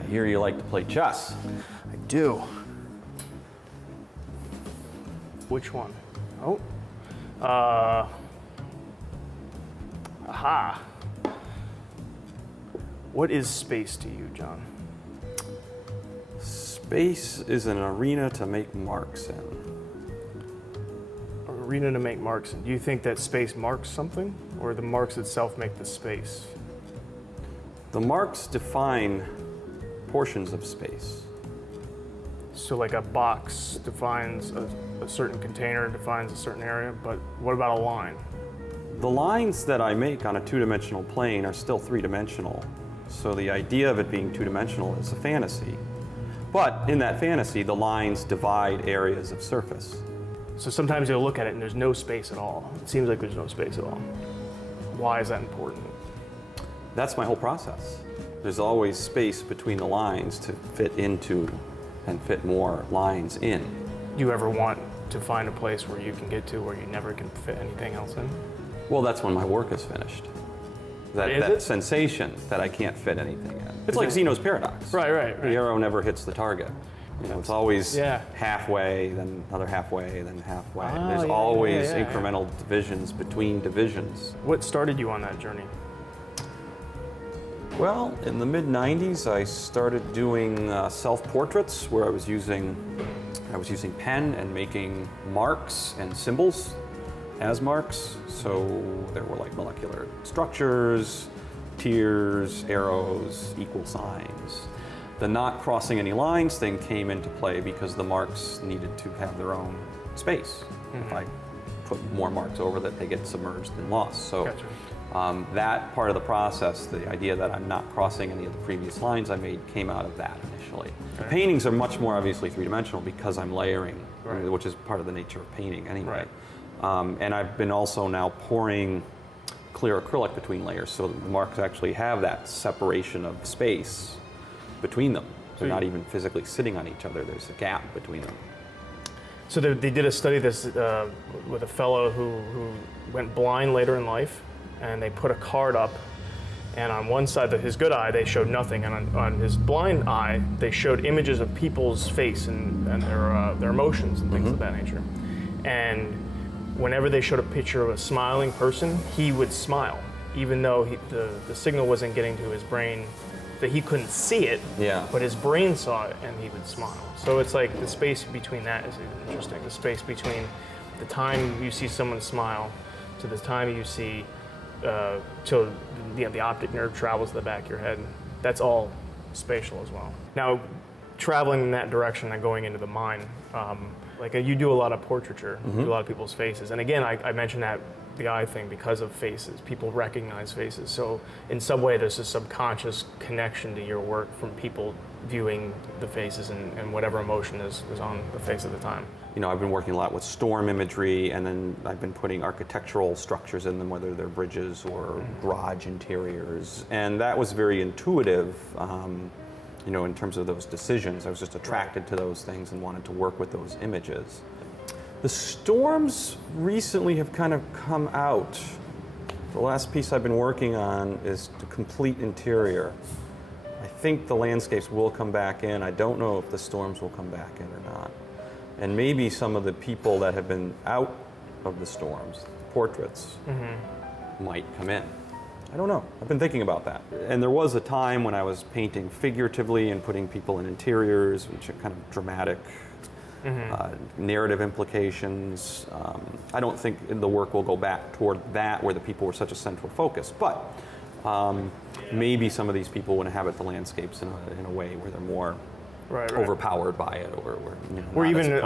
I hear you like to play chess. I do. Which one? Oh. Aha. What is space to you, John? Space is an arena to make marks in. An arena to make marks in. Do you think that space marks something, or the marks itself make the space? The marks define portions of space. So like a box defines a certain container, defines a certain area, but what about a line? The lines that I make on a two-dimensional plane are still three-dimensional. So the idea of it being two-dimensional is a fantasy. But in that fantasy, the lines divide areas of surface. So sometimes you'll look at it and there's no space at all. It seems like there's no space at all. Why is that important? That's my whole process. There's always space between the lines to fit into and fit more lines in. Do you ever want to find a place where you can get to where you never can fit anything else in? Well, that's when my work is finished. That sensation that I can't fit anything in. It's like Zeno's paradox. Right. The arrow never hits the target. You know, it's always halfway, then another halfway, then halfway. There's always incremental divisions between divisions. What started you on that journey? Well, in the mid-90s, I started doing self-portraits where I was using pen and making marks and symbols as marks. So there were like molecular structures, tiers, arrows, equal signs. The not crossing any lines thing came into play because the marks needed to have their own space. If I put more marks over that, they get submerged and lost. So that part of the process, the idea that I'm not crossing any of the previous lines I made, came out of that initially. The paintings are much more obviously three-dimensional because I'm layering, which is part of the nature of painting anyway. And I've been also now pouring clear acrylic between layers, so the marks actually have that separation of space between them. They're not even physically sitting on each other. There's a gap between them. So they did a study this with a fellow who went blind later in life, and they put a card up, and on one side of his good eye they showed nothing, and on his blind eye they showed images of people's face and their emotions and things of that nature. And whenever they showed a picture of a smiling person, he would smile, even though the signal wasn't getting to his brain, that he couldn't see it, but his brain saw it and he would smile. So it's like the space between that is even interesting. The space between the time you see someone smile to the time you see, till the optic nerve travels to the back of your head. That's all spatial as well. Now, traveling in that direction and going into the mind, like you do a lot of portraiture, you do a lot of people's faces. And again, I mentioned that the eye thing because of faces. People recognize faces. So in some way, there's a subconscious connection to your work from people viewing the faces and whatever emotion is on the face at the time. You know, I've been working a lot with storm imagery, and then I've been putting architectural structures in them, whether they're bridges or garage interiors. And that was very intuitive, you know, in terms of those decisions. I was just attracted to those things and wanted to work with those images. The storms recently have kind of come out. The last piece I've been working on is the complete interior. I think the landscapes will come back in. I don't know if the storms will come back in or not. And maybe some of the people that have been out of the storms, portraits, might come in. I don't know. I've been thinking about that. And there was a time when I was painting figuratively and putting people in interiors, which are kind of dramatic narrative implications. I don't think the work will go back toward that where the people were such a central focus, but maybe some of these people would inhabit the landscapes in a way where they're more overpowered by it, or even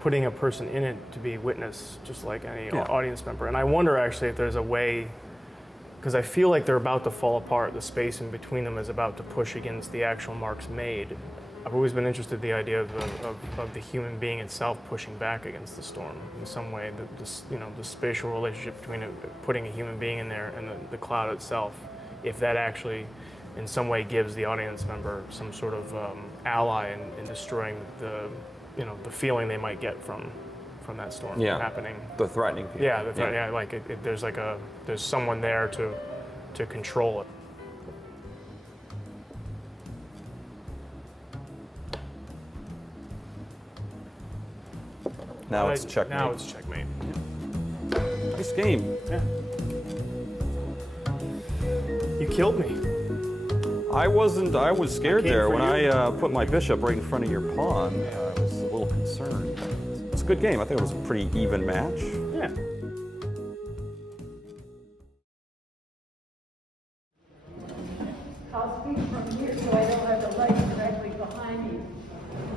putting a person in it to be witness, just like any audience member. And I wonder actually if there's a way, because I feel like they're about to fall apart. The space in between them is about to push against the actual marks made. I've always been interested in the idea of the human being itself pushing back against the storm in some way. The spatial relationship between putting a human being in there and the cloud itself, if that actually in some way gives the audience member some sort of ally in destroying the feeling they might get from that storm happening. The threatening feeling. Like there's someone there to control it. Now it's checkmate. Now it's checkmate. Nice game. Yeah. You killed me. I wasn't. I was scared came there for when you. I put my bishop right in front of your pawn. I was a little concerned. It's a good game. I think it was a pretty even match. Yeah. I'll speak from here so I don't have the light directly behind me.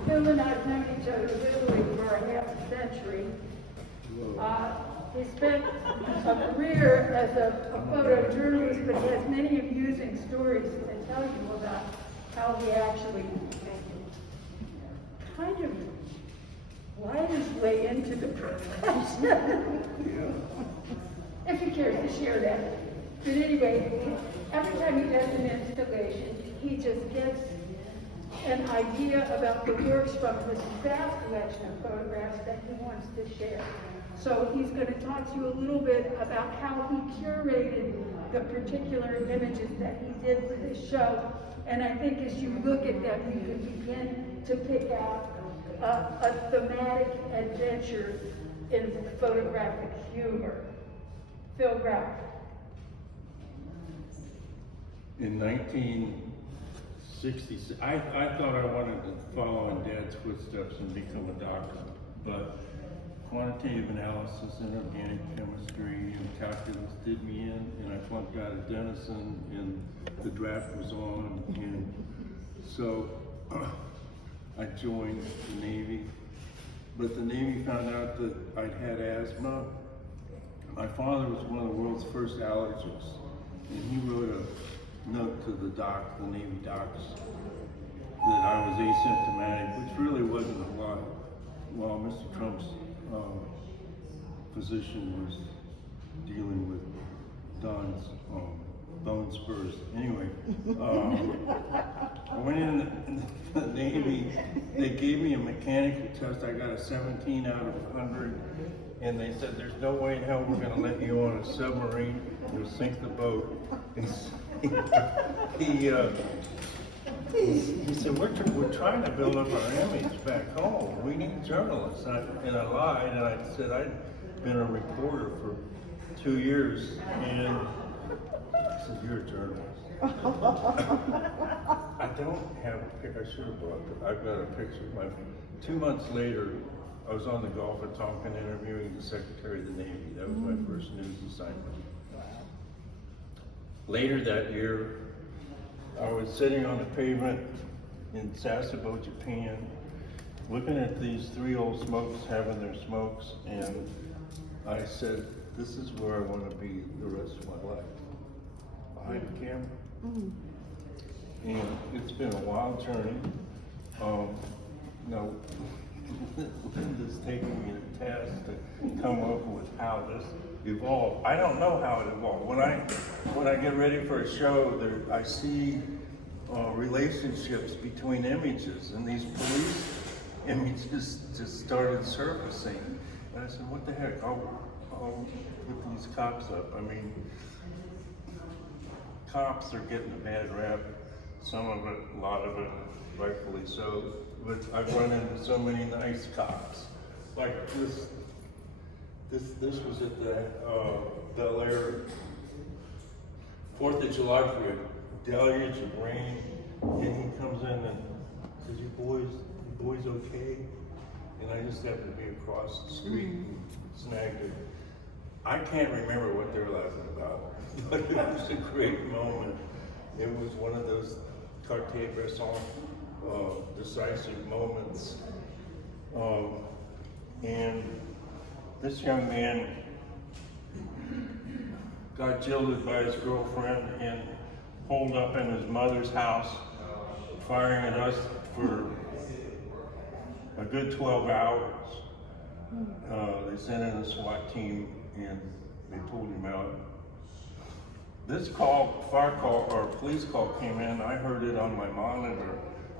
Phil and I have known each other literally for a half a century. He spent a career as a photojournalist, but he has many amusing stories to tell you about how he actually kind of lied his way into the profession. If he cares to share that. But anyway, every time he does an installation, he just gets an idea about the works from this vast collection of photographs that he wants to share. So he's going to talk to you a little bit about how he curated the particular images that he did for this show. And I think as you look at them, you can begin to pick out a thematic adventure in photographic humor. Phil Grout. In 1966, I thought I wanted to follow in Dad's footsteps and become a doctor, but quantitative analysis and organic chemistry and calculus did me in, and I flunked out of Denison, and the draft was on, and so I joined the Navy, but the Navy found out that I'd had asthma. My father was one of the world's first allergists, and he wrote a note to the Navy docs, that I was asymptomatic, which really wasn't a lot, while Mr. Trump's physician was dealing with Don's bone spurs. Anyway, I went in the Navy, they gave me a mechanical test, I got a 17 out of 100, and they said, there's no way in hell we're gonna let you on a submarine, we'll sink the boat. And he said, we're trying to build up our image back home. We need journalists. And I lied, and I said I'd been a reporter for 2 years. And I said, you're a journalist. I don't have a picture. I should have brought it. I've got a picture of my. 2 months later, I was on the Gulf of Tonkin interviewing the Secretary of the Navy. That was my first news assignment. Later that year, I was sitting on the pavement in Sasebo, Japan, looking at these 3 old smokes having their smokes, and I said, this is where I want to be the rest of my life, behind the camera. And it's been a wild journey. Linda's taking me to task to come up with how this evolved. I don't know how it evolved. When I get ready for a show, I see relationships between images, and these police images just started surfacing. And I said, what the heck? I'll put these cops up. I mean, cops are getting a bad rap. Some of it, a lot of it, rightfully so. But I've run into so many nice cops. Like this was at the Bel Air 4th of July parade, deluge of rain, and he comes in and says, you boys okay? And I just happened to be across the street and snagged it. I can't remember what they were laughing about, but it was a great moment. It was one of those Cartier-Bresson decisive moments. And this young man got jilted by his girlfriend and holed up in his mother's house, firing at us for a good 12 hours. They sent in a SWAT team and they pulled him out. This fire call, or police call came in, I heard it on my monitor,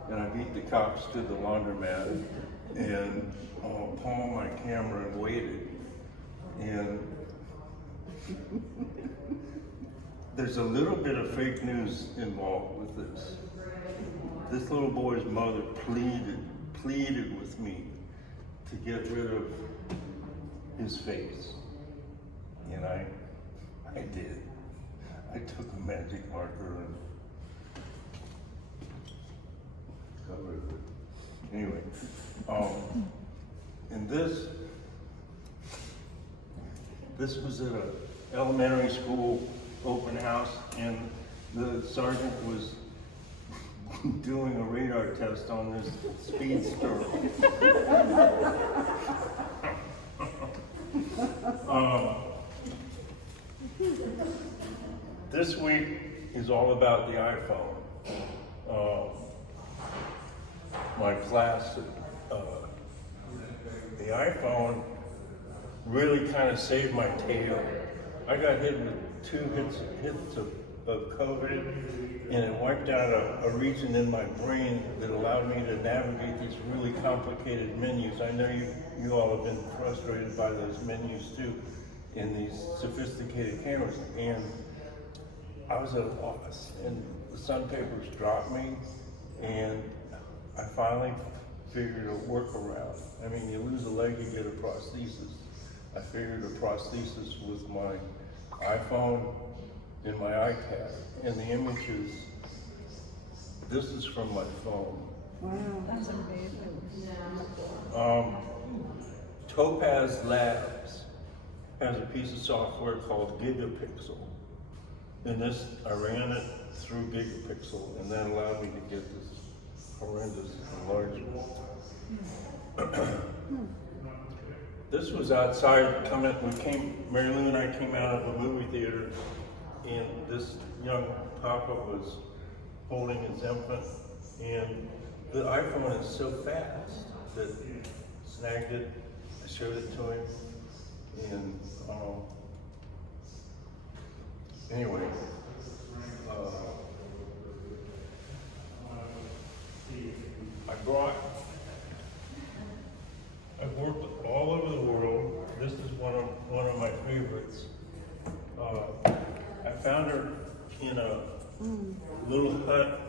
and I beat the cops to the laundromat and palmed my camera and waited. And there's a little bit of fake news involved with this. This little boy's mother pleaded with me to get rid of his face. And I did. I took a magic marker and covered it. Anyway, and this was at an elementary school open house, and the sergeant was doing a radar test on this speedster. This week is all about the iPhone. My class, the iPhone really kind of saved my tail. I got hit with 2 hits of COVID, and it wiped out a region in my brain that allowed me to navigate these really complicated menus. I know you all have been frustrated by those menus too, in these sophisticated cameras. And I was at a loss, and the Sun Papers dropped me, and I finally figured a workaround. I mean, you lose a leg, you get a prosthesis. I figured a prosthesis with my iPhone and my iPad, and the images, this is from my phone. Wow, that's amazing. Topaz Labs has a piece of software called Gigapixel. And this, I ran it through Gigapixel, and that allowed me to get this horrendous enlargement. This was outside Mary Lou and I came out of a movie theater, and this young papa was holding his infant, and the iPhone is so fast that snagged it, I showed it to him, and anyway, I've worked all over the world. This is one of my favorites. I found her in a little hut.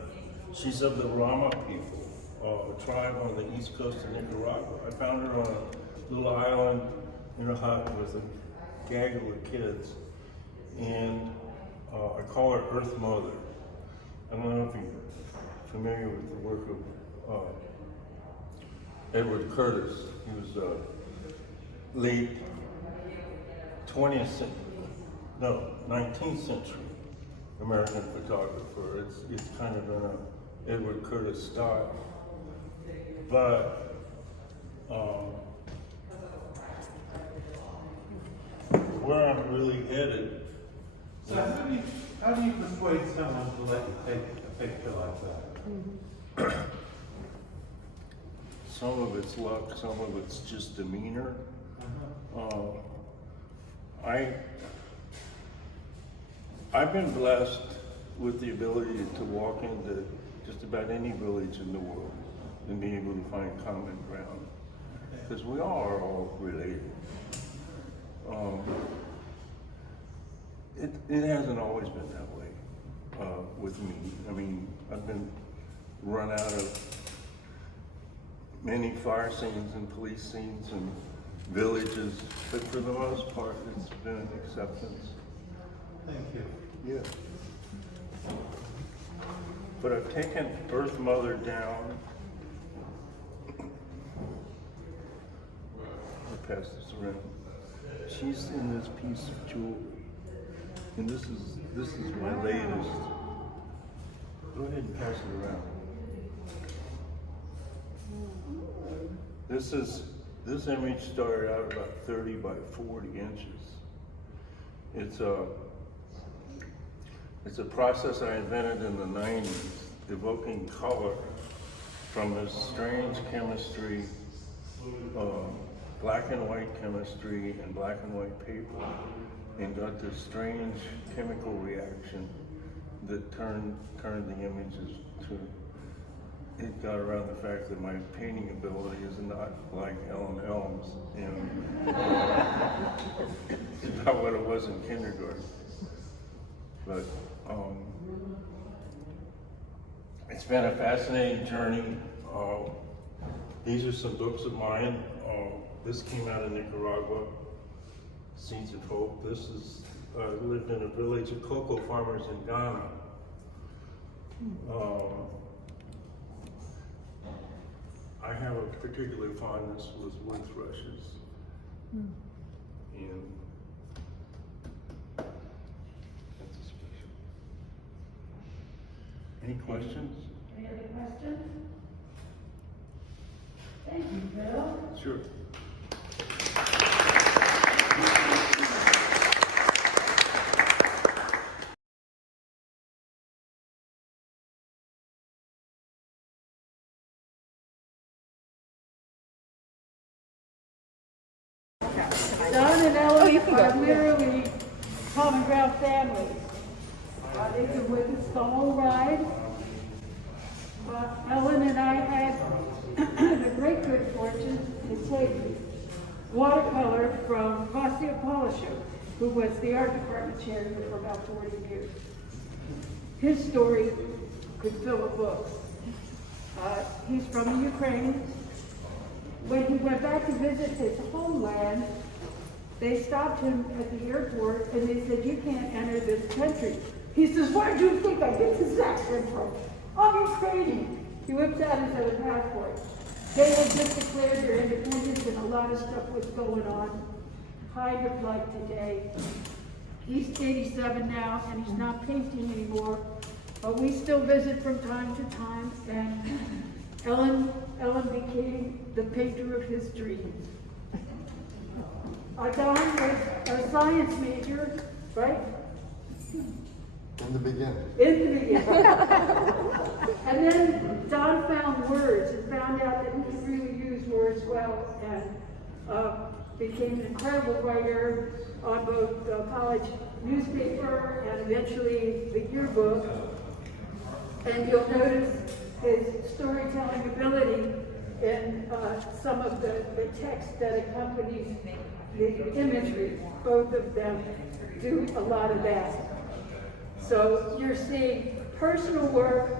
She's of the Rama people, a tribe on the east coast of Nicaragua. I found her on a little island in a hut with a gaggle of kids, and I call her Earth Mother. I don't know if you're familiar with the work of Edward Curtis. He was a late 19th century American photographer. It's kind of in a Edward Curtis style. But where I'm really headed. So how do you persuade someone to let you take a picture like that? Some of it's luck, some of it's just demeanor. I've been blessed with the ability to walk into just about any village in the world and be able to find common ground, because we are all related. It hasn't always been that way with me. I mean, I've been run out of many fire scenes and police scenes and villages, but for the most part, it's been an acceptance. Thank you. Yeah. But I've taken Earth Mother down. I'll pass this around. She's in this piece of jewelry, and this is my latest. Go ahead and pass it around. This image started out about 30 by 40 inches. It's a process I invented in the 90s, evoking color from this strange chemistry, black and white chemistry and black and white paper, and got this strange chemical reaction that turned the images to. It got around the fact that my painting ability is not like Elmes, and it's not what it was in kindergarten. But it's been a fascinating journey. These are some books of mine. This came out of Nicaragua. Seeds of Hope. This is, I lived in a village of cocoa farmers in Ghana. I have a particular fondness with wood thrushes. And that's a special. Any questions? Any other questions? Thank you, Bill. Sure. Don and Ellie are literally common ground families. They've been with us the whole ride. Ellen and I had the great good fortune to take watercolor from Pastel Watercolor, who was the art department chair here for about 40 years. His story could fill a book. He's from the Ukraine. When he went back to visit his homeland, they stopped him at the airport and they said, "You can't enter this country." He says, "Where do you think I get this accent from? I'm Ukrainian." He whipped out his other passport. They had just declared their independence and a lot of stuff was going on, kind of like today. He's 87 now and he's not painting anymore, but we still visit from time to time, and Ellen became the painter of his dreams. Don was a science major, right? In the beginning. In the beginning. And then Don found words and found out that he could really use words well, and became an incredible writer on both the college newspaper and eventually the yearbook. And you'll notice his storytelling ability in some of the text that accompanies the imagery. Both of them do a lot of that. So you're seeing personal work,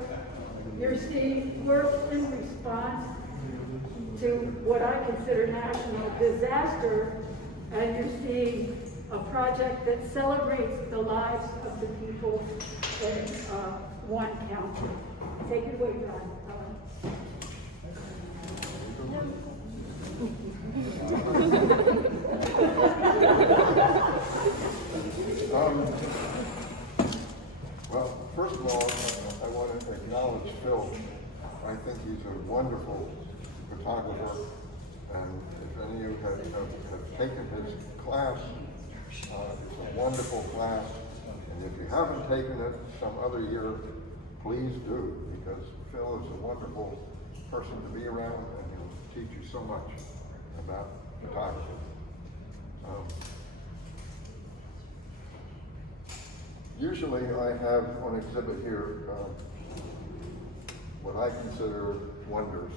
you're seeing work in response to what I consider national disaster, and you're seeing a project that celebrates the lives of the people in one county. Take it away, Don. Well, first of all, I want to acknowledge Phil. I think he's a wonderful photographer, and if any of you have taken his class, it's a wonderful class, and if you haven't taken it some other year, please do, because Phil is a wonderful person to be around, and he'll teach you so much about photography. Usually I have on exhibit here what I consider wonders.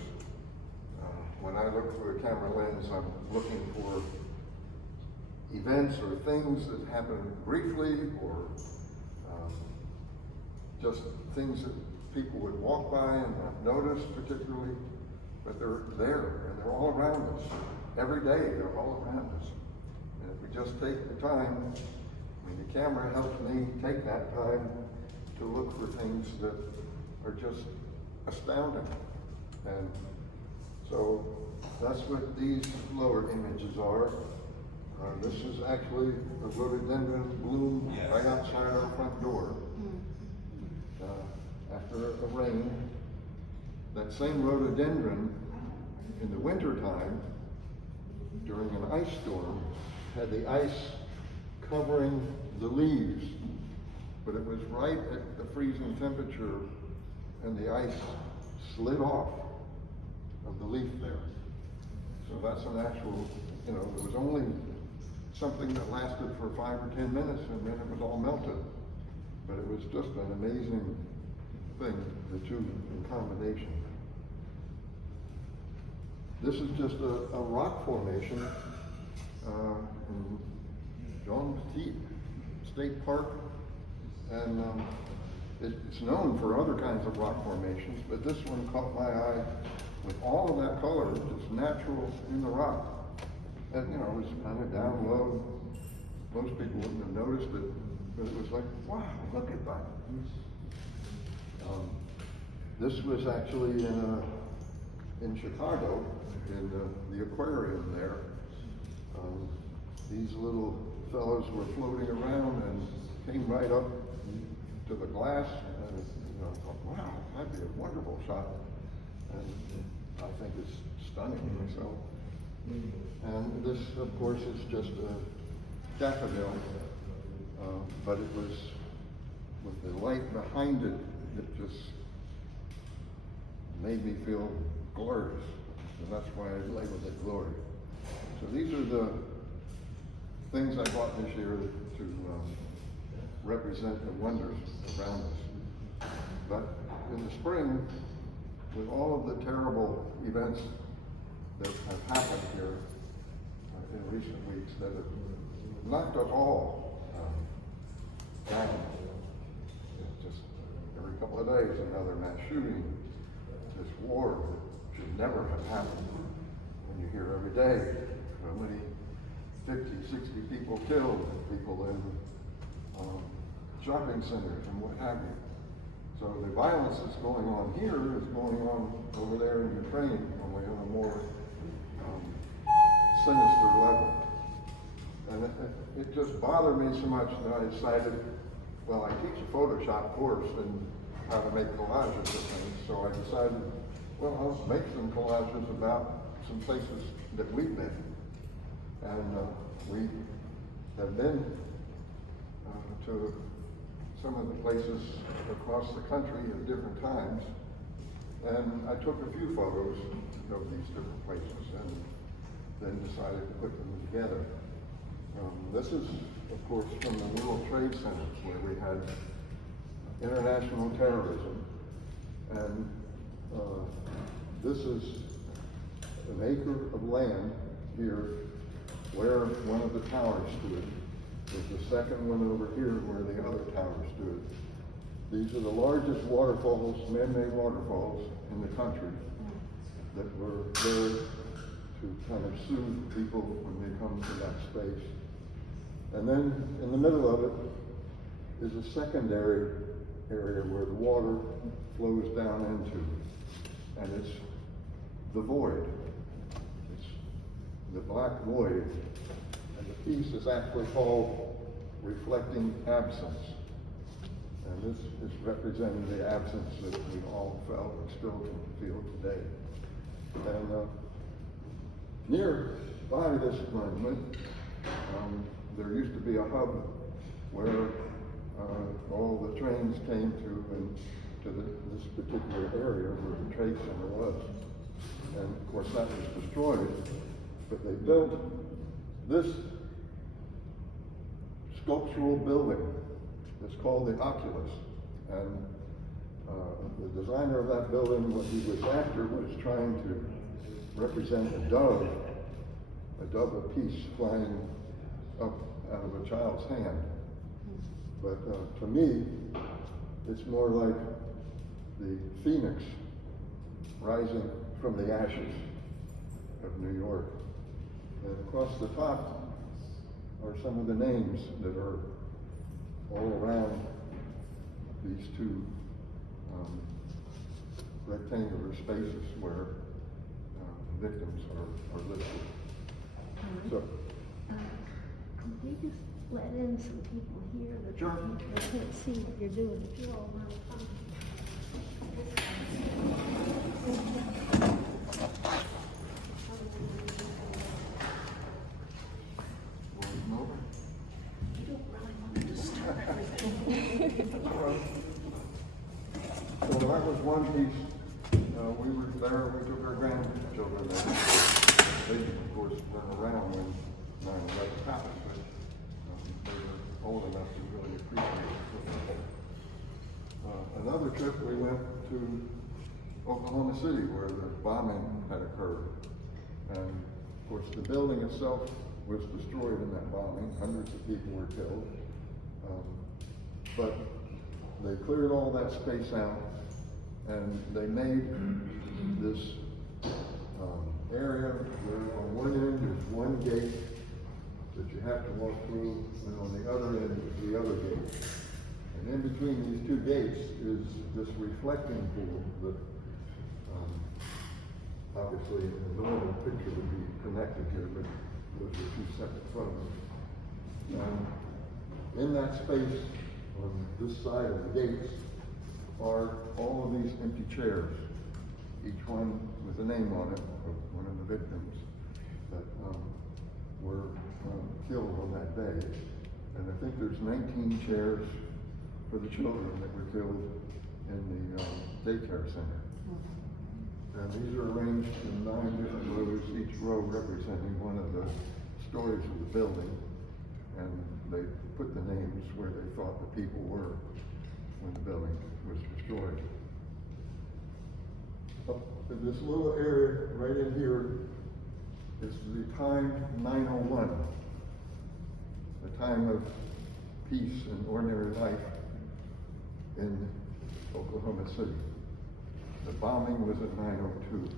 When I look through a camera lens, I'm looking for events or things that happen briefly, or just things that people would walk by and not notice particularly, but they're there and they're all around us. Every day they're all around us. And if we just take the time, the camera helps me take that time to look for things that are just astounding. And so that's what these lower images are. This is actually a rhododendron bloom right outside our front door. After a rain, that same rhododendron in the wintertime, during an ice storm, had the ice covering the leaves, but it was right at the freezing temperature and the ice slid off of the leaf there. So that's an actual, it was only something that lasted for 5 or 10 minutes and then it was all melted. But it was just an amazing thing, the two in combination. This is just a rock formation in John Petit State Park, and it's known for other kinds of rock formations, but this one caught my eye with all of that color, just natural in the rock. And it was kind of down low, most people wouldn't have noticed it, but it was like, wow, look at that. This was actually in Chicago, in the aquarium there. These little fellows were floating around and came right up to the glass, and I thought, wow, that'd be a wonderful shot. And I think it's stunning myself. And this, of course, is just a daffodil, but it was, with the light behind it, it just made me feel glorious, and that's why I labeled it glory. So these are the things I bought this year to represent the wonders around us. But in the spring, with all of the terrible events that have happened here in recent weeks that have knocked us all down, just every couple of days another mass shooting, this war that should never have happened. When you hear every day how many 50, 60 people killed, people in shopping centers and what have you. So the violence that's going on here is going on over there in Ukraine, only on a more sinister level. And it just bothered me so much that I decided, well, I teach a Photoshop course and how to make collages of things, so I decided, well, I'll make some collages about some places that we've been. And we have been to some of the places across the country at different times. And I took a few photos of these different places and then decided to put them together. This is, of course, from the World Trade Center, where we had international terrorism. And this is an acre of land here where one of the towers stood. There's the second one over here where the other tower stood. These are the largest waterfalls, man-made waterfalls in the country that were there to kind of soothe people when they come to that space. And then in the middle of it is a secondary area where the water flows down into, and it's the void. It's the black void. And the piece is actually called Reflecting Absence. And this is representing the absence that we all felt and still can feel today. And nearby this monument, there used to be a hub where all the trains came to this particular area where the Trade Center was. And of course that was destroyed, but they built this sculptural building. It's called the Oculus. And the designer of that building, what he was after, was trying to represent a dove of peace flying up out of a child's hand. But to me, it's more like the phoenix rising from the ashes of New York. And across the top are some of the names that are all around these two rectangular spaces where victims are listed. So, could we just let in some people here that Sure. they can't see what you're doing? If you all mind. So that was one piece. We were there, we took our grandchildren there. They, of course, weren't around when 9/11 happened, but they were old enough to really appreciate it. Another trip, we went to Oklahoma City where the bombing had occurred. And of course, the building itself was destroyed in that bombing. Hundreds of people were killed. But they cleared all that space out, and they made this area where on one end is one gate to that you have to walk through, and on the other end is the other gate. And in between these two gates is this reflecting pool that obviously in the normal picture would be connected here, but those are two separate photos. In that space on this side of the gates are all of these empty chairs, each one with a name on it of one of the victims that were killed on that day. And I think there's 19 chairs for the children that were killed in the daycare center. And these are arranged in 9 different rows, each row representing one of the stories of the building. And they put the names where they thought the people were when the building was destroyed. Up in this little area right in here is the time 901, the time of peace and ordinary life in Oklahoma City. The bombing was at 9:02.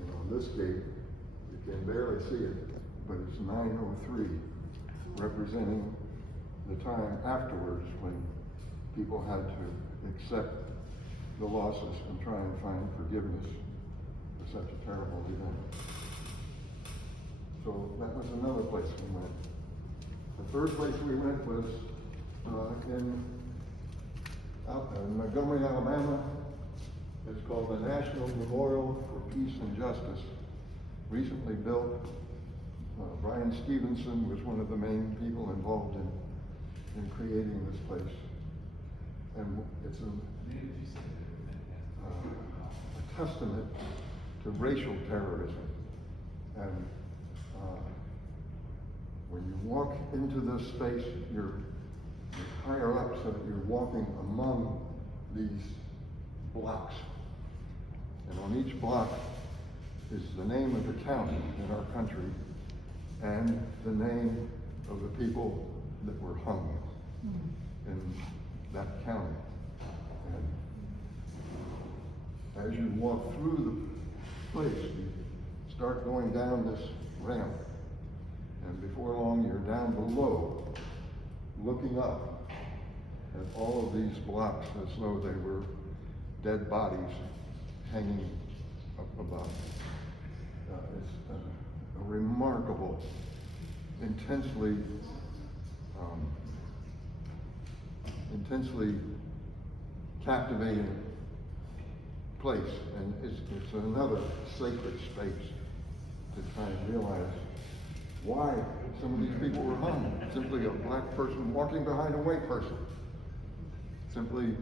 And on this gate, you can barely see it, but it's 9:03, representing the time afterwards when people had to accept the losses and try and find forgiveness for such a terrible event. So that was another place we went. The third place we went was in Montgomery, Alabama. It's called the National Memorial for Peace and Justice. Recently built. Brian Stevenson was one of the main people involved in creating this place. And it's a testament to racial terrorism. And when you walk into this space, you're higher up so that you're walking among these blocks. And on each block is the name of the county in our country and the name of the people that were hung in that county. And as you walk through the place, you start going down this ramp. And before long, you're down below, looking up at all of these blocks as though they were dead bodies hanging up above. It's a remarkable, intensely captivating place, and it's another sacred space to try and realize why some of these people were hung. Simply a black person walking behind a white person. Simply,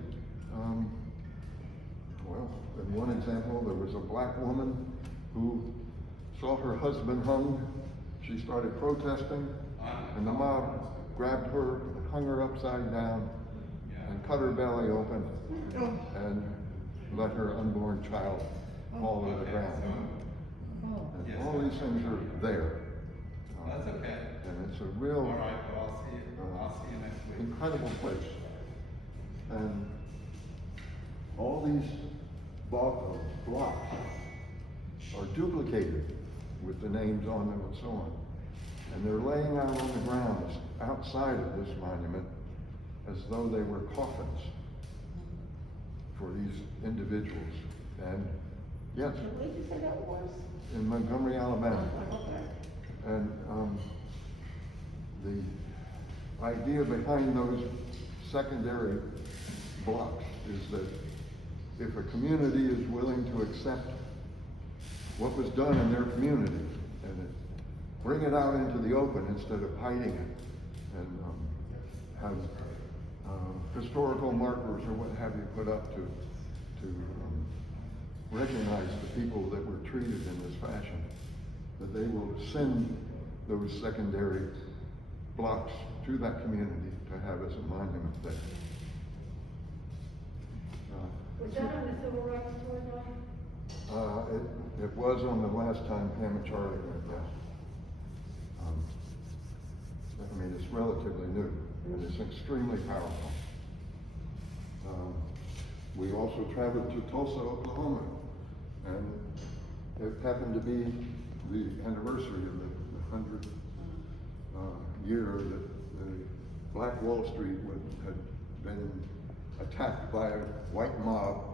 well, in one example, there was a black woman who saw her husband hung. She started protesting, and the mob grabbed her, hung her upside down, and cut her belly open, and let her unborn child fall to the ground. And all these things are there. That's okay. And it's a real All right, well, I'll see you next week. incredible place. And all these blocks are duplicated with the names on them and so on. And they're laying out on the ground outside of this monument as though they were coffins for these individuals. And yes, Where did you say that was? in Montgomery, Alabama. Okay. And the idea behind those secondary blocks is that if a community is willing to accept what was done in their community and bring it out into the open instead of hiding it, and have historical markers or what have you put up to recognize the people that were treated in this fashion, that they will send those secondary blocks to that community to have as a monument there. Was that on the Civil Rights Tour, though? It was on the last time Pam and Charlie went, yes. I mean, it's relatively new, and it's extremely powerful. We also traveled to Tulsa, Oklahoma, and it happened to be the anniversary of the 100 year that the Black Wall Street had been attacked by a white mob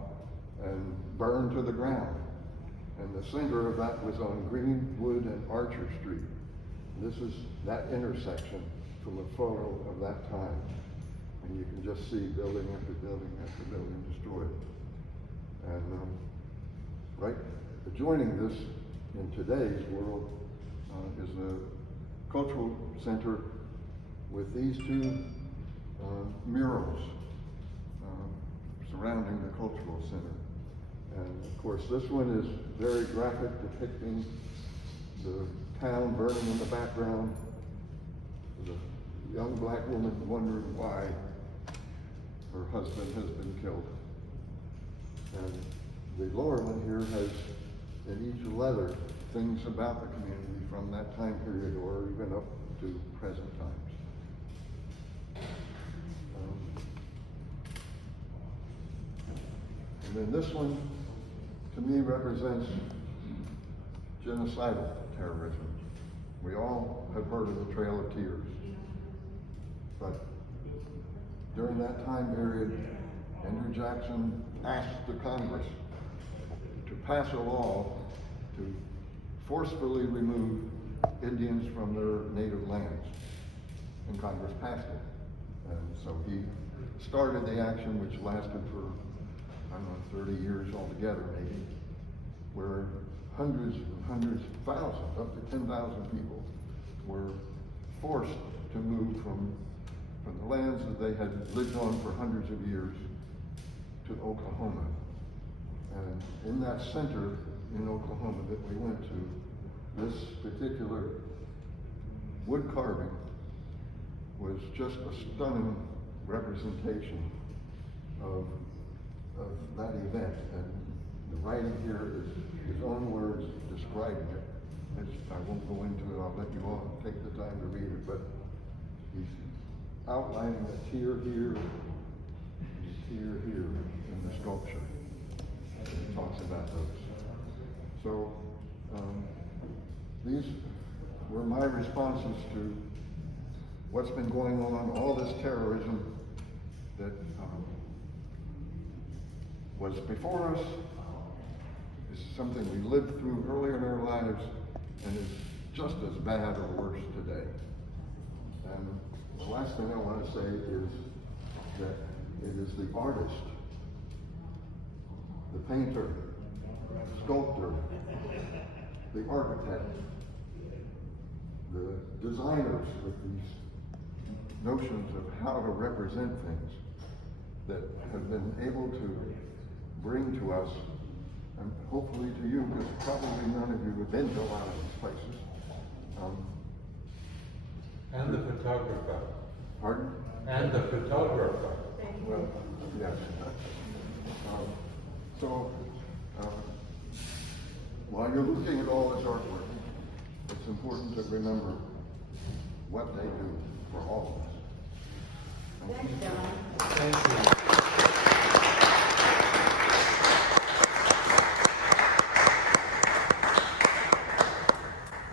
and burned to the ground. And the center of that was on Greenwood and Archer Street. This is that intersection from a photo of that time. And you can just see building after building after building destroyed. And right adjoining this in today's world is a cultural center with these two murals surrounding the cultural center. And of course this one is very graphic, depicting the town burning in the background, the young black woman wondering why her husband has been killed. And the lower one here has in each letter things about the community from that time period or even up to present times. And then this one, to me, represents genocidal terrorism. We all have heard of the Trail of Tears. But during that time period, Andrew Jackson asked the Congress to pass a law to forcefully remove Indians from their native lands. And Congress passed it. And so he started the action, which lasted for, I don't know, 30 years altogether maybe, where hundreds and hundreds, thousands, up to 10,000 people were forced to move from the lands that they had lived on for hundreds of years to Oklahoma. And in that center in Oklahoma that we went to, this particular wood carving was just a stunning representation of that event. And the writing here is his own words describing it. I won't go into it, I'll let you all take the time to read it, but he's outlining a tear here, a tear here in the sculpture. He talks about those. So these were my responses to what's been going on, all this terrorism that was before us, is something we lived through earlier in our lives and is just as bad or worse today. And the last thing I want to say is that it is the artist, the painter, sculptor, the architect, the designers with these notions of how to represent things that have been able to bring to us, and hopefully to you, because probably none of you have been to a lot of these places. And the photographer. Pardon? And the photographer. Well, yes. While you're looking at all this artwork, it's important to remember what they do for all of us. Thanks, John. Thank you.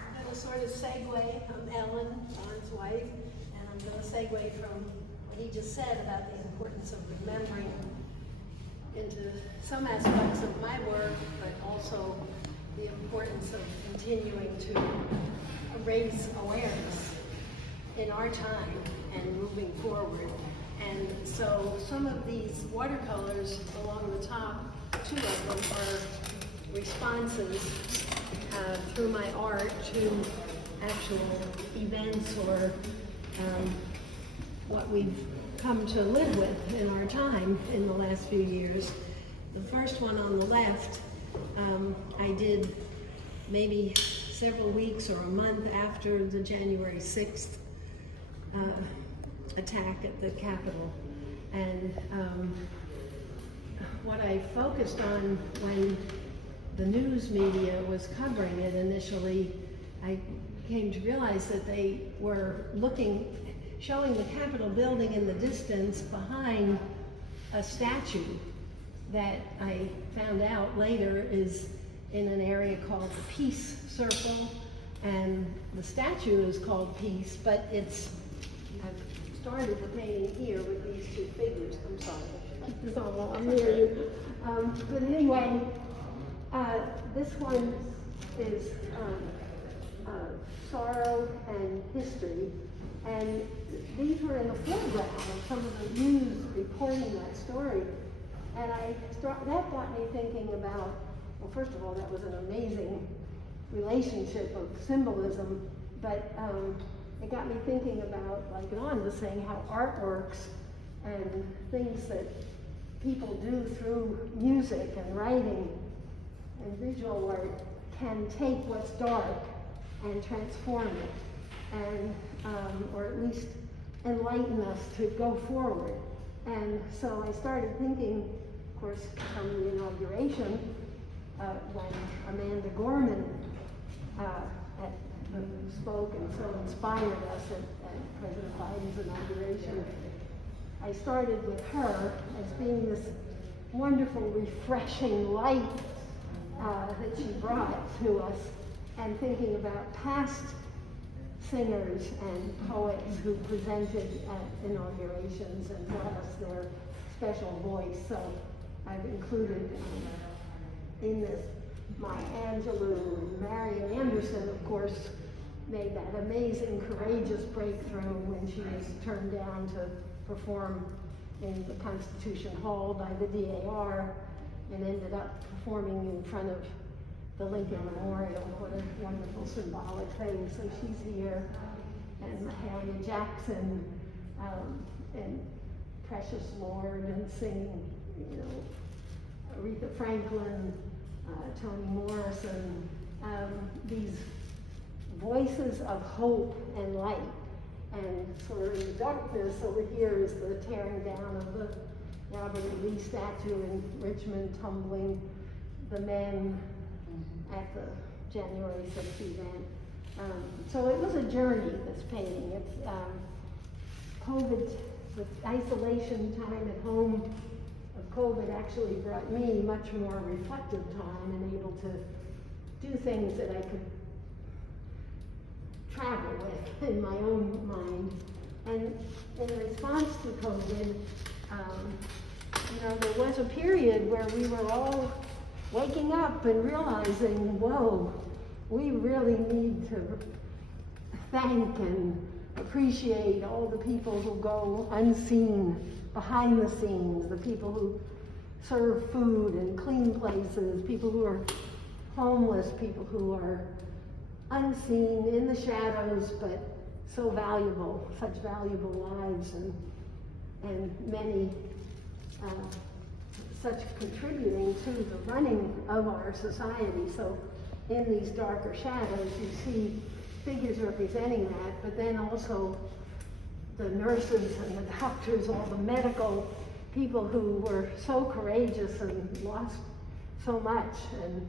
I'm going to sort of segue. I'm Ellen, John's wife, and I'm going to segue from what he just said about the importance of remembering into some aspects of my work, but also the importance of continuing to raise awareness in our time and moving forward. And so some of these watercolors along the top, two of them are responses through my art to actual events or what we've come to live with in our time in the last few years. The first one on the left, I did maybe several weeks or a month after the January 6th attack at the Capitol. And what I focused on when the news media was covering it initially, I came to realize that they were showing the Capitol building in the distance behind a statue that I found out later is in an area called the Peace Circle, And the statue is called Peace, but it's, I've started the painting here with these two figures. I'm sorry, this all I'm near you. But anyway, this one is sorrow and history. And these were in the foreground of some of the news reporting that story. And that got me thinking about, well, first of all, that was an amazing relationship of symbolism, but it got me thinking about, like Dawn was saying, how artworks and things that people do through music and writing and visual art can take what's dark and transform it, and or at least enlighten us to go forward. And so I started thinking, of course, from the inauguration, when Amanda Gorman spoke and so inspired us at President Biden's inauguration, I started with her as being this wonderful, refreshing light that she brought to us, and thinking about past singers and poets who presented at inaugurations and brought us their special voice. So I've included in this Maya Angelou, and Marian Anderson, of course, made that amazing, courageous breakthrough when she was turned down to perform in the Constitution Hall by the DAR, and ended up performing in front of the Lincoln Memorial. What a wonderful symbolic thing. So she's here, and Mahalia Jackson, and Precious Lord, and singing, you know, Aretha Franklin, Toni Morrison, these voices of hope and light. And sort of in the darkness over here is the tearing down of the Robert E. Lee statue in Richmond, tumbling the men at the January 6th event. So it was a journey, this painting. It's COVID, the isolation time at home of COVID actually brought me much more reflective time and able to do things that I could travel with in my own mind. And in response to COVID, you know, there was a period where we were all waking up and realizing, whoa, we really need to thank and appreciate all the people who go unseen, behind the scenes, the people who serve food and clean places, people who are homeless, people who are unseen in the shadows, but so valuable, such valuable lives, and many such contributing to the running of our society. So in these darker shadows, you see figures representing that, but then also the nurses and the doctors, all the medical people who were so courageous and lost so much, and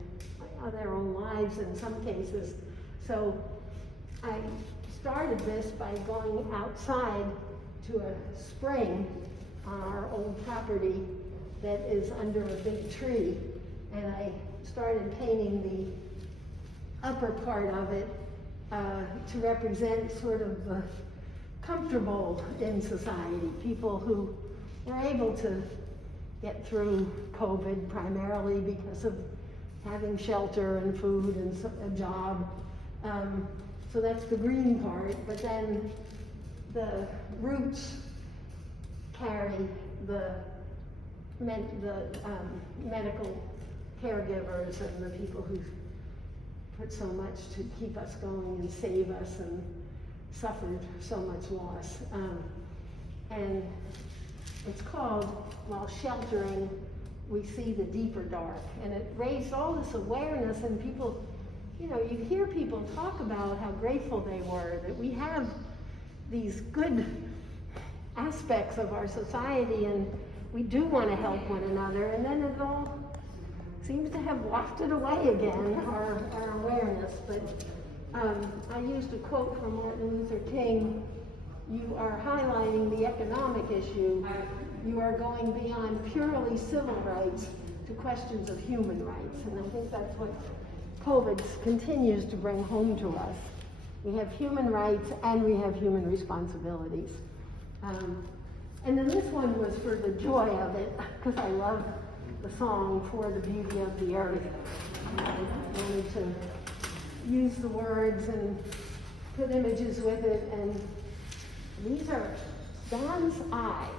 their own lives in some cases. So I started this by going outside to a spring on our old property that is under a big tree, and I started painting the upper part of it to represent sort of the comfortable in society, people who were able to get through COVID primarily because of having shelter and food and a job. So that's the green part, but then the roots carry the medical caregivers and the people who put so much to keep us going and save us and suffered so much loss. And it's called, while sheltering, we see the deeper dark. And it raised all this awareness, and people, you know, you hear people talk about how grateful they were that we have these good aspects of our society and we do want to help one another, and then it all seems to have wafted away again, our awareness. But I used a quote from Martin Luther King: "You are highlighting the economic issue. You are going beyond purely civil rights to questions of human rights." And I think that's what COVID continues to bring home to us. We have human rights and we have human responsibilities. And then this one was for the joy of it, because I love the song For the Beauty of the Earth. I wanted to use the words and put images with it, and these are Don's eyes.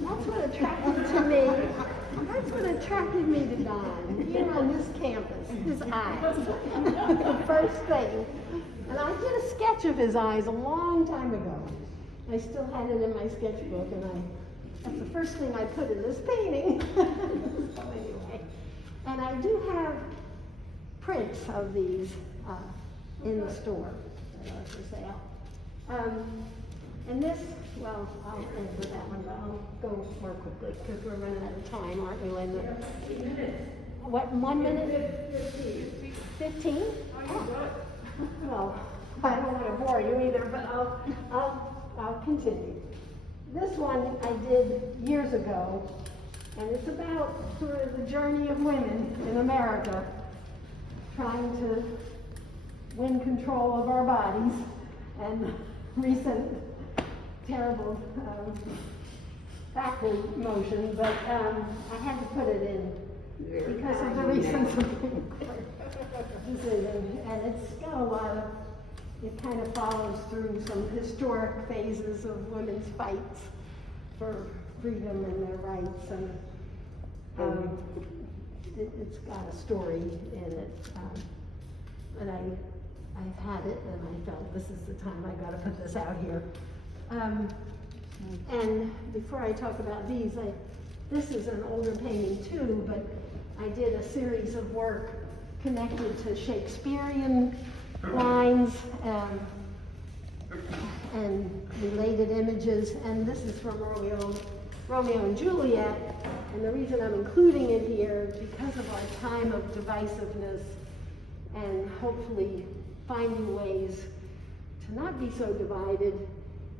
That's what attracted to me. That's what attracted me to Don, here on this campus, his eyes. The first thing. And I did a sketch of his eyes a long time ago. I still had it in my sketchbook, and that's the first thing I put in this painting. So anyway, and I do have prints of these in the store that are for sale. And this, well, I'll end with that one, but I'll go more quickly because we're running out of time, aren't we, Linda? 15 minutes. What, 1 minute? 15. 15? Oh. Well, I don't want to bore you either, but I'll continue. This one I did years ago, and it's about sort of the journey of women in America trying to win control of our bodies and recent terrible backward motion, but I had to put it in because of the recent Supreme Court decision, and it's got a lot of, it kind of follows through some historic phases of women's fights for freedom and their rights, and it's got a story in it, and I've had it, and I felt this is the time I got to put this out here. And before I talk about these, this is an older painting too, but I did a series of work connected to Shakespearean lines and related images, and this is from Romeo and Juliet, and the reason I'm including it here is because of our time of divisiveness and hopefully finding ways to not be so divided.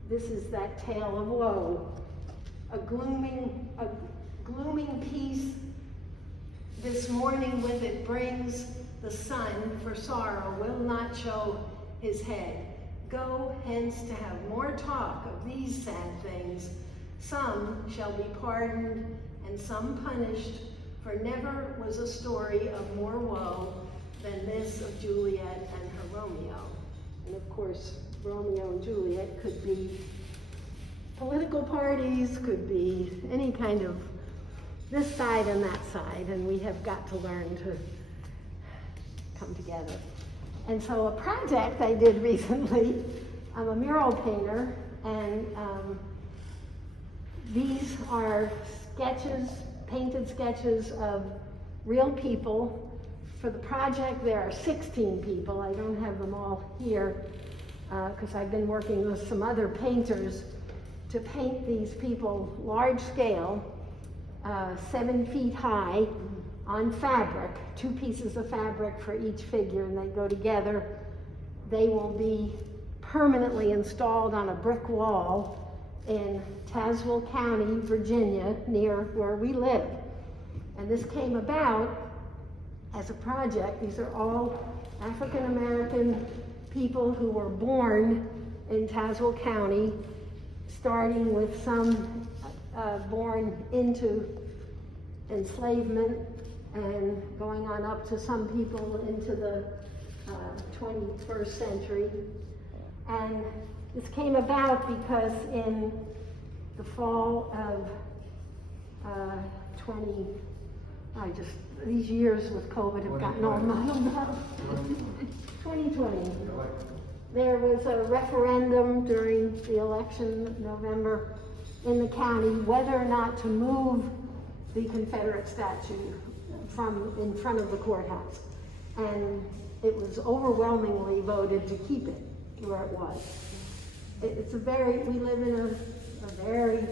This is that tale of woe, a glooming peace this morning with it brings, the sun for sorrow will not show his head. Go hence to have more talk of these sad things. Some shall be pardoned and some punished, for never was a story of more woe than this of Juliet and her Romeo. And of course, Romeo and Juliet could be political parties, could be any kind of this side and that side, and we have got to learn to come together. And so a project I did recently, I'm a mural painter, and these are sketches, painted sketches of real people. For the project, there are 16 people. I don't have them all here because I've been working with some other painters to paint these people large scale, 7 feet high on fabric, 2 pieces of fabric for each figure, and they go together. They will be permanently installed on a brick wall in Tazewell County, Virginia, near where we live. And this came about as a project. These are all African American people who were born in Tazewell County, starting with some born into enslavement and going on up to some people into the 21st century. And this came about because in the fall of these years with COVID have gotten all muddled up. 2020. There was a referendum during the election in November in the county whether or not to move the Confederate statue from in front of the courthouse. And it was overwhelmingly voted to keep it where it was. We live in a very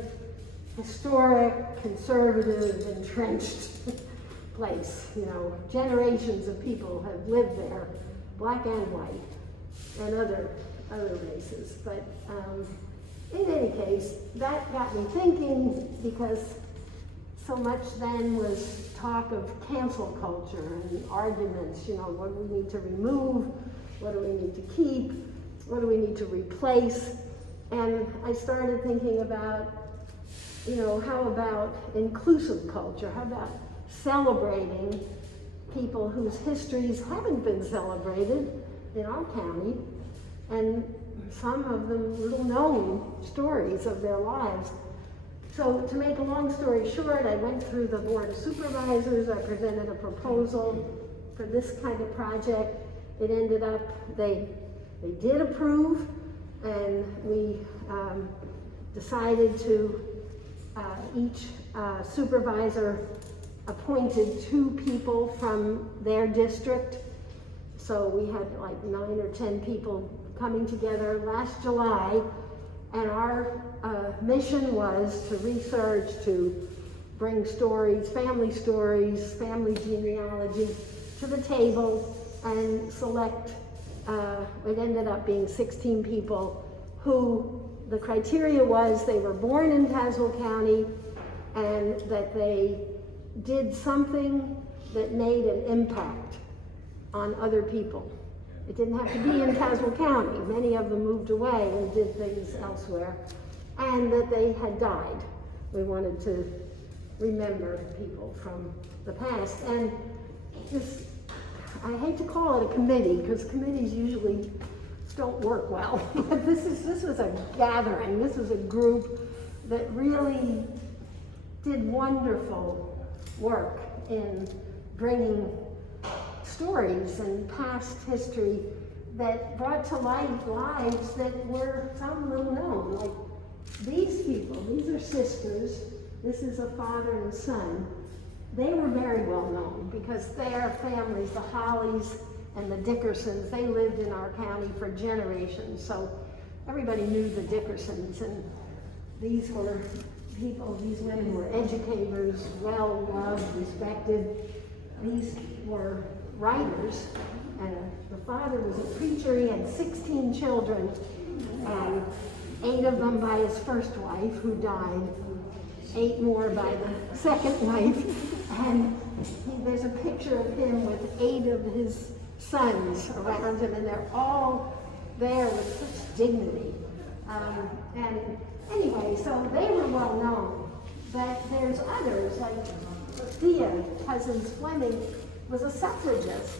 historic, conservative, entrenched place. You know, generations of people have lived there, black and white, and other races. But in any case, that got me thinking, because so much then was talk of cancel culture and arguments, you know, what do we need to remove, what do we need to keep, what do we need to replace? And I started thinking about, you know, how about inclusive culture? How about celebrating people whose histories haven't been celebrated in our county, and some of them little known stories of their lives. So to make a long story short, I went through the Board of Supervisors, I presented a proposal for this kind of project. It ended up, they did approve, and we decided to, each supervisor appointed 2 people from their district. So we had like 9 or 10 people coming together last July, and our mission was to research, to bring stories, family genealogy to the table, and select, it ended up being 16 people who the criteria was they were born in Tazewell County and that they did something that made an impact on other people. It didn't have to be in Tazewell County. Many of them moved away and did things elsewhere, and that they had died. We wanted to remember people from the past. And this, I hate to call it a committee, because committees usually don't work well. But this was a gathering. This was a group that really did wonderful work in bringing stories and past history that brought to light lives that were some little known. Like these people, these are sisters. This is a father and son. They were very well known because their families, the Hollies and the Dickersons, they lived in our county for generations. So everybody knew the Dickersons, and these were people, these women were educators, well loved, respected. These were writers, and the father was a preacher. He had 16 children, and 8 of them by his first wife, who died, 8 more by the second wife, and there's a picture of him with 8 of his sons around him, and they're all there with such dignity. And anyway, so they were well known, but there's others, like Thea Cousins Fleming was a suffragist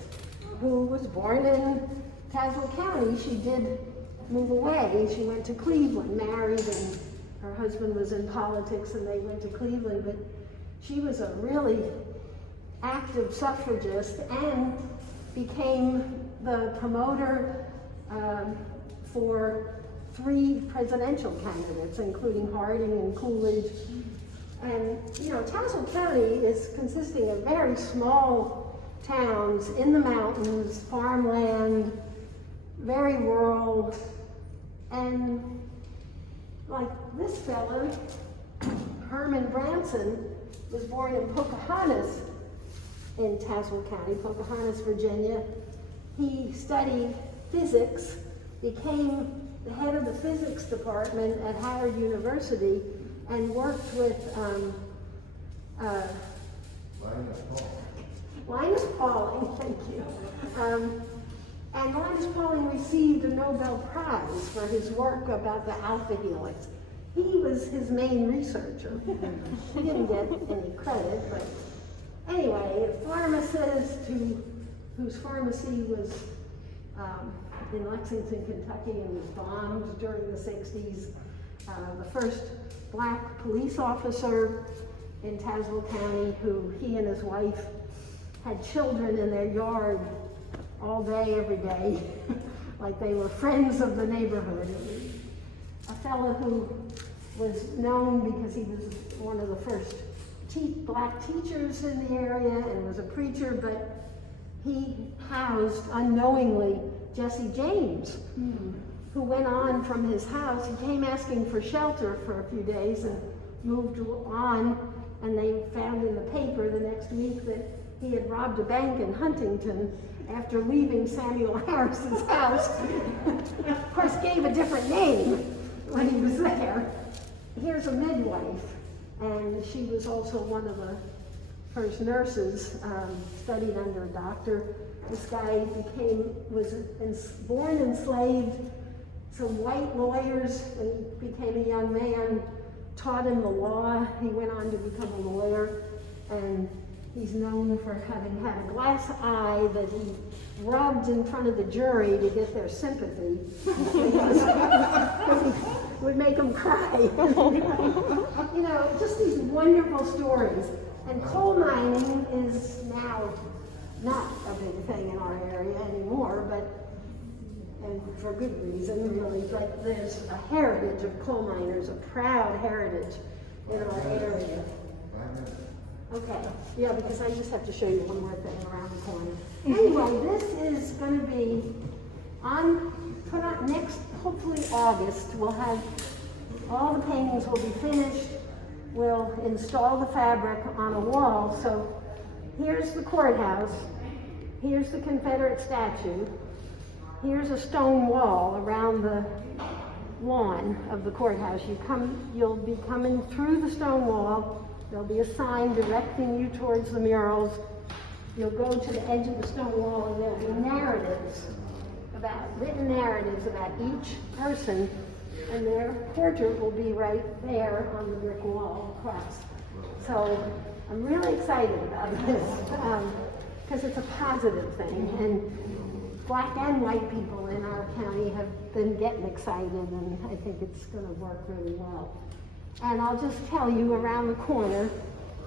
who was born in Tazewell County. She did move away. She went to Cleveland, married, and her husband was in politics, and they went to Cleveland, but she was a really active suffragist and became the promoter for 3 presidential candidates, including Harding and Coolidge. And, you know, Tazewell County is consisting of very small towns in the mountains, farmland, very rural, and like this fellow, Herman Branson, was born in Pocahontas in Tazewell County, Pocahontas, Virginia. He studied physics, became the head of the physics department at Howard University, and worked with Linus Pauling, thank you. And Linus Pauling received a Nobel Prize for his work about the alpha helix. He was his main researcher. He didn't get any credit, but anyway, a pharmacist whose pharmacy was in Lexington, Kentucky, and was bombed during the 60s. The first black police officer in Tazewell County, who he and his wife had children in their yard all day, every day, like they were friends of the neighborhood. A fellow who was known because he was one of the first black teachers in the area and was a preacher, but he housed unknowingly Jesse James, who went on from his house. He came asking for shelter for a few days and moved on, and they found in the paper the next week that he had robbed a bank in Huntington after leaving Samuel Harrison's house. Of course, gave a different name when he was there. Here's a midwife And she was also one of the first nurses, studied under a doctor. This guy was born enslaved. Some white lawyers, when he became a young man, taught him the law. He went on to become a lawyer, and he's known for having had a glass eye that he rubbed in front of the jury to get their sympathy. Would make them cry. You know, just these wonderful stories. And coal mining is now not a big thing in our area anymore, and for good reason, really, but there's a heritage of coal miners, a proud heritage in our area. Okay, yeah, because I just have to show you one more thing around the corner. Anyway, this is going to be put on next, hopefully August. We'll have, all the paintings will be finished. We'll install the fabric on a wall. So here's the courthouse. Here's the Confederate statue. Here's a stone wall around the lawn of the courthouse. You'll be coming through the stone wall. There'll be a sign directing you towards the murals. You'll go to the edge of the stone wall, and there'll be written narratives about each person, and their portrait will be right there on the brick wall across. So I'm really excited about this, because it's a positive thing, and black and white people in our county have been getting excited, and I think it's going to work really well. And I'll just tell you around the corner,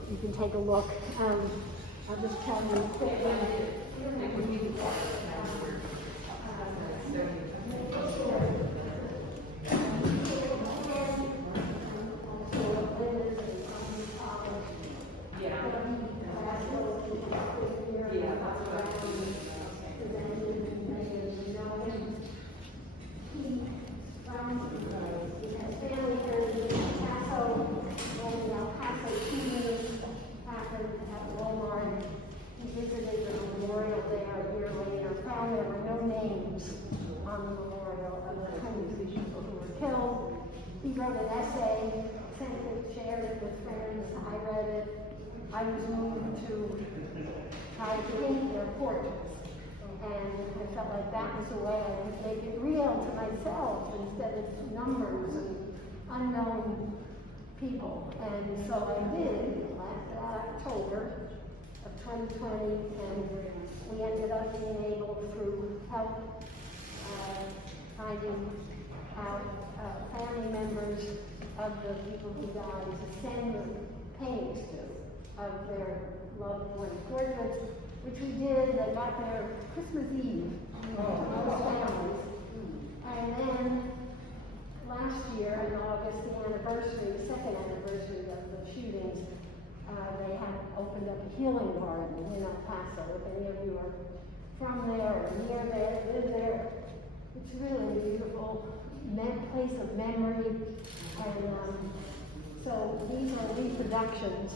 you can take a look. I'll just tell you quickly. He wrote an essay, sent it, shared it with friends. I read it. I was moved to try to paint their portraits. And I felt like that was a way I could make it real to myself instead of numbers and unknown people. And so I did last October of 2020, and we ended up being able, through help, finding out family members of the people who died to send them paintings to of their loved one portraits, which we did. They got there Christmas Eve, most families. And then last year in August, the second anniversary of the shootings, they had opened up a healing garden in El Paso. If any of you are from there or near there, live there, it's really a beautiful place of memory, and so these are reproductions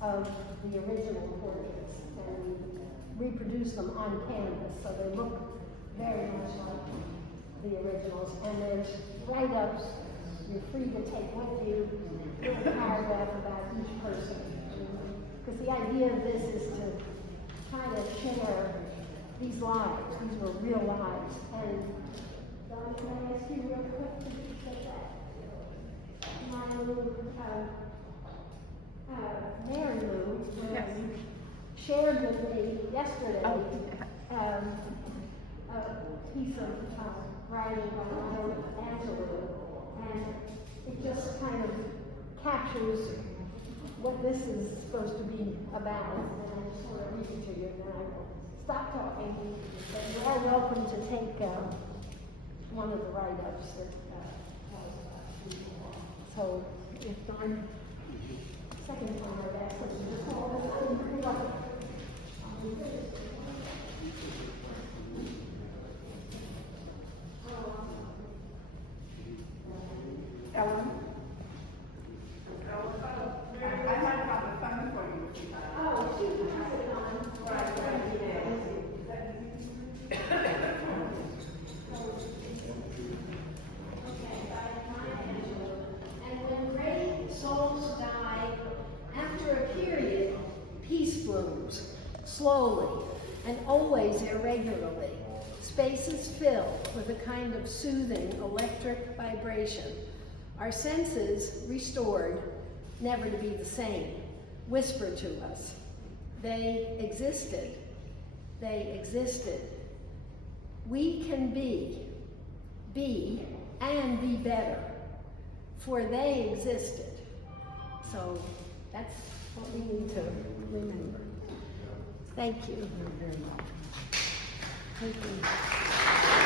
of the original portraits, and we reproduce them on canvas, so they look very much like the originals. And there's write-ups you're free to take with you, a paragraph about each person, because the idea of this is to try to share these lives. These were real lives. And Don, can I ask you real quick to say that? Mary Lou shared with me yesterday a piece of writing by Angela, and it just kind of captures what this is supposed to be about. And I just want to read it to you, and I will stop talking. But you are welcome to take one of the write-ups that so if I'm second time I've asked them to just hold it up. Ellen? I might have a phone for you. Oh, she has it on. Right. And when great souls die, slowly, and always irregularly. Spaces filled with a kind of soothing electric vibration. Our senses restored, never to be the same, whispered to us. They existed. They existed. We can be and be better, for they existed. So that's what we need to remember. Thank you very much. Thank you.